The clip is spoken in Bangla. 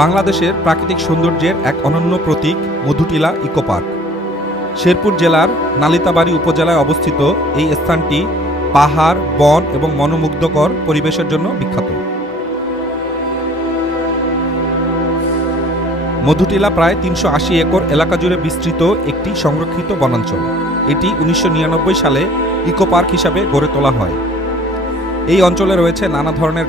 বাংলাদেশের প্রাকৃতিক সৌন্দর্যের এক অনন্য প্রতীক মধুটিলা ইকো পার্ক। শেরপুর জেলার নালিতাবাড়ী উপজেলায় অবস্থিত এই স্থানটি পাহাড়, বন এবং মনোমুগ্ধকর পরিবেশের জন্য বিখ্যাত। মধুটিলা প্রায় ৩৮০ একর এলাকা জুড়ে বিস্তৃত একটি সংরক্ষিত বনাঞ্চল। এটি ১৯৯৯ সালে ইকো পার্ক হিসাবে গড়ে তোলা হয়। এই অঞ্চলে রয়েছে নানা ধরনের